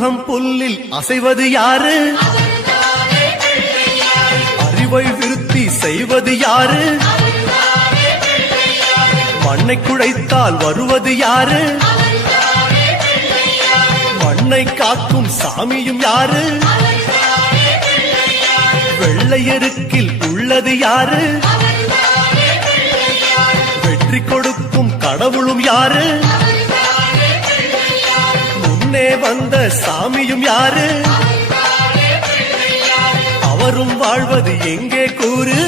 அருகம் புல்லில் அசைவது யாரு? அறிவை விருத்தி செய்வது யாரு? மண்ணை குழைத்தால் வருவது யாரு? மண்ணை காக்கும் சாமியும் யாரு? வெள்ளையருக்கில் உள்ளது யாரு? வெற்றி கொடுக்கும் கடவுளும் யாரு? முன்னே வந்த சாமியும் யாரு? அவரும் வாழ்வது எங்கே கூறு?